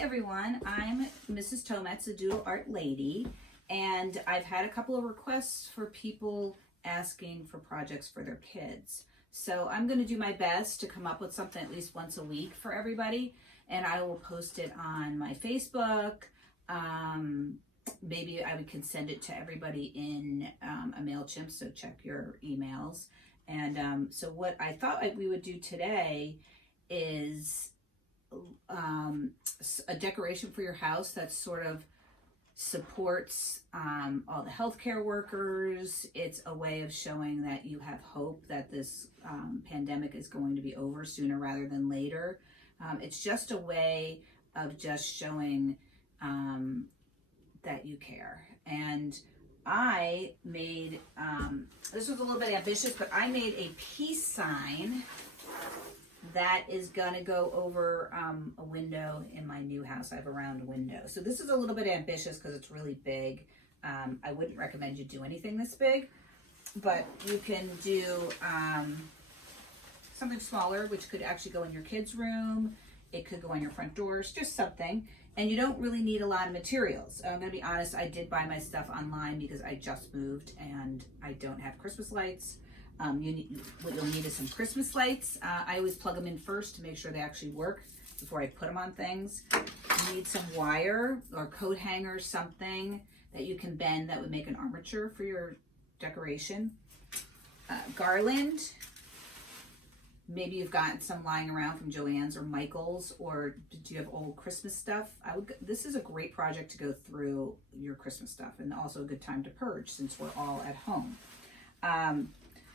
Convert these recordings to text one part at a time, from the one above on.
everyone, I'm Mrs. Tometz, the Doodle Art Lady, and I've had a couple of requests for people asking for projects for their kids. So I'm going to do my best to come up with something at least once a week for everybody, and I will post it on my Facebook. Maybe I can send it to everybody in a MailChimp, so check your emails. And so what I thought we would do today is a decoration for your house that sort of supports all the healthcare workers. It's a way of showing that you have hope that this pandemic is going to be over sooner rather than later. It's just a way of just showing that you care. And I made, this was a little bit ambitious, but I made a peace sign that is gonna go over a window in my new house. I have a round window. So this is a little bit ambitious because it's really big. I wouldn't recommend you do anything this big, but you can do something smaller, which could actually go in your kids' room. It could go on your front doors, just something. And you don't really need a lot of materials. I'm gonna be honest, I did buy my stuff online because I just moved and I don't have Christmas lights. What you'll need is some Christmas lights. I always plug them in first to make sure they actually work before I put them on things. You need some wire or coat hanger, something that you can bend that would make an armature for your decoration. Garland. Maybe you've got some lying around from Joann's or Michael's, or do you have old Christmas stuff? This is a great project to go through your Christmas stuff, and also a good time to purge since we're all at home.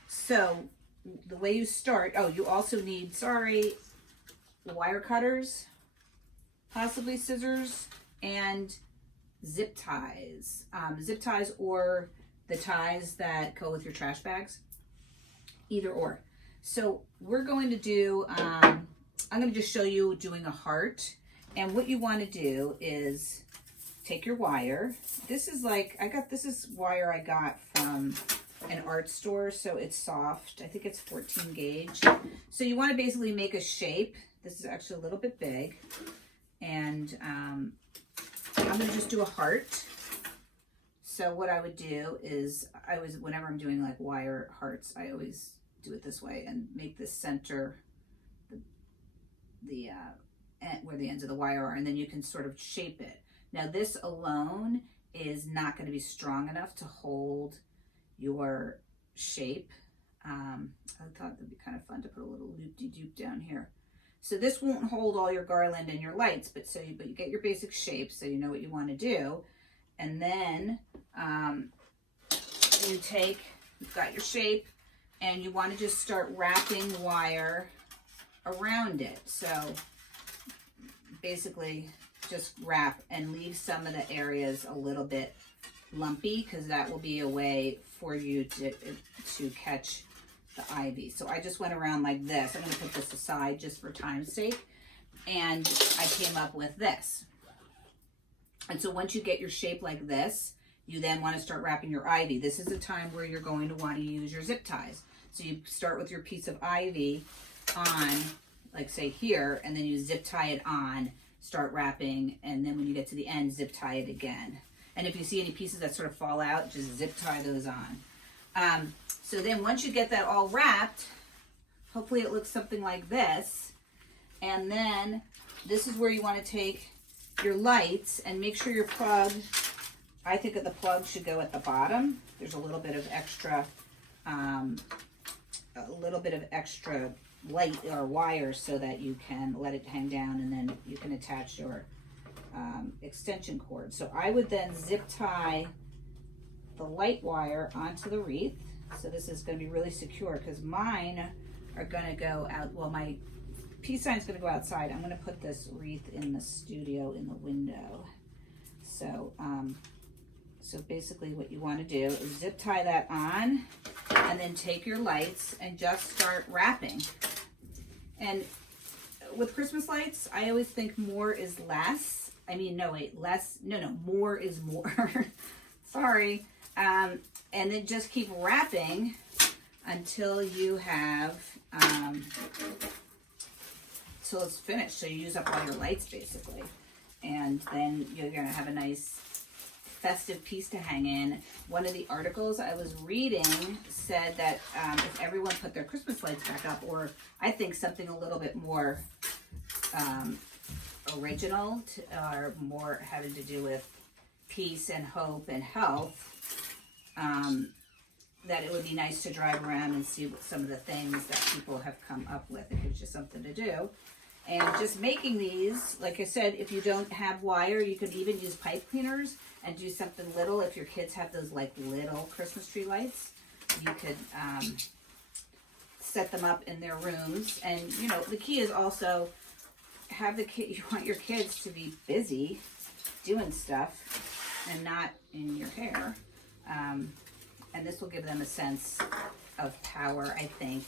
So the way you start, you also need, wire cutters, possibly scissors, and zip ties. Zip ties or the ties that go with your trash bags, either or. So we're going to do, I'm going to just show you doing a heart. And what you want to do is take your wire. This is this is wire I got from an art store, so it's soft. I think it's 14 gauge. So you want to basically make a shape. This is actually a little bit big. And I'm going to just do a heart. So what I would do is, whenever I'm doing like wire hearts, I always do it this way and make the center where the ends of the wire are, and then you can sort of shape it. Now this alone is not going to be strong enough to hold your shape. I thought it'd be kind of fun to put a little loop-de-doop down here. So this won't hold all your garland and your lights, but you get your basic shape so you know what you want to do. And then you've got your shape, and you want to just start wrapping wire around it. So basically just wrap and leave some of the areas a little bit lumpy, because that will be a way for you to catch the ivy. So I just went around like this. I'm going to put this aside just for time's sake. And I came up with this. And so once you get your shape like this, you then want to start wrapping your ivy. This is a time where you're going to want to use your zip ties. So you start with your piece of ivy on, like say here, and then you zip tie it on, start wrapping, and then when you get to the end, zip tie it again. And if you see any pieces that sort of fall out, just zip tie those on. So then once you get that all wrapped, hopefully it looks something like this. And then this is where you want to take your lights and make sure your plug, I think that the plug should go at the bottom. There's a little bit of extra light or wire so that you can let it hang down, and then you can attach your extension cord. So I would then zip tie the light wire onto the wreath. So this is going to be really secure because mine are going to go out. Well, my peace sign is going to go outside. I'm going to put this wreath in the studio in the window. So, so basically what you want to do is zip tie that on, and then take your lights and just start wrapping. And with Christmas lights, I always think more is less. More is more. Sorry. And then just keep wrapping until you have, till it's finished. So you use up all your lights basically. and then you're gonna have a nice festive piece to hang in. One of the articles I was reading said that if everyone put their Christmas lights back up, or I think something a little bit more original, or more having to do with peace and hope and health, that it would be nice to drive around and see what some of the things that people have come up with. It gives you something to do. And just making these, like I said, if you don't have wire, you could even use pipe cleaners and do something little. If your kids have those like little Christmas tree lights, you could set them up in their rooms. And you know, the key is also have the kid. You want your kids to be busy doing stuff and not in your hair. And this will give them a sense of power, I think,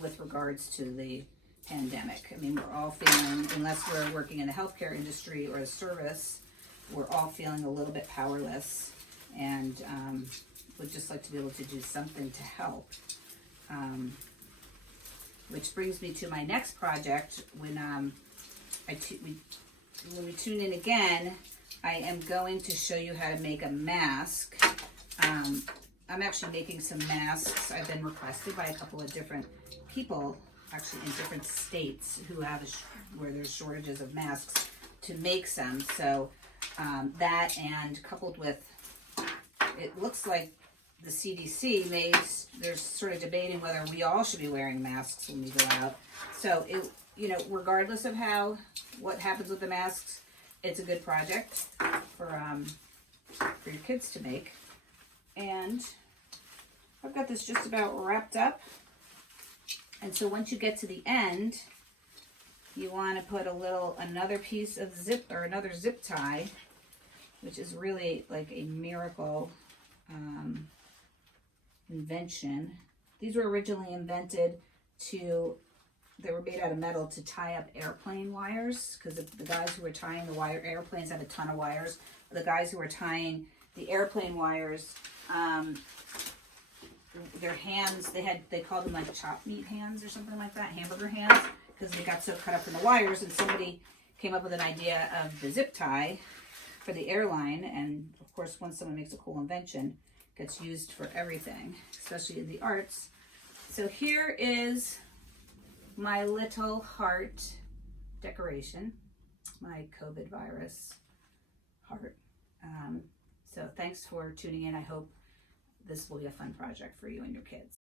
with regards to the pandemic. I mean, we're all feeling, unless we're working in the healthcare industry or a service, we're all feeling a little bit powerless, and would just like to be able to do something to help. Which brings me to my next project. When we tune in again, I am going to show you how to make a mask. I'm actually making some masks. I've been requested by a couple of different people, actually in different states, who have where there's shortages of masks, to make some. So that, and coupled with, it looks like the CDC, they're sort of debating whether we all should be wearing masks when we go out. So it, you know, regardless of what happens with the masks, it's a good project for your kids to make. And I've got this just about wrapped up. And so once you get to the end, you want to put another piece of another zip tie, which is really like a miracle invention. These were originally invented they were made out of metal to tie up airplane wires, because the guys who were tying the wire, airplanes have a ton of wires. The guys who were tying the airplane wires, their hands, they called them like chop meat hands or something like that, hamburger hands, because they got so cut up in the wires. And somebody came up with an idea of the zip tie for the airline. And of course, once someone makes a cool invention, it gets used for everything, especially in the arts. So here is my little heart decoration, my COVID virus heart. So thanks for tuning in. I hope this will be a fun project for you and your kids.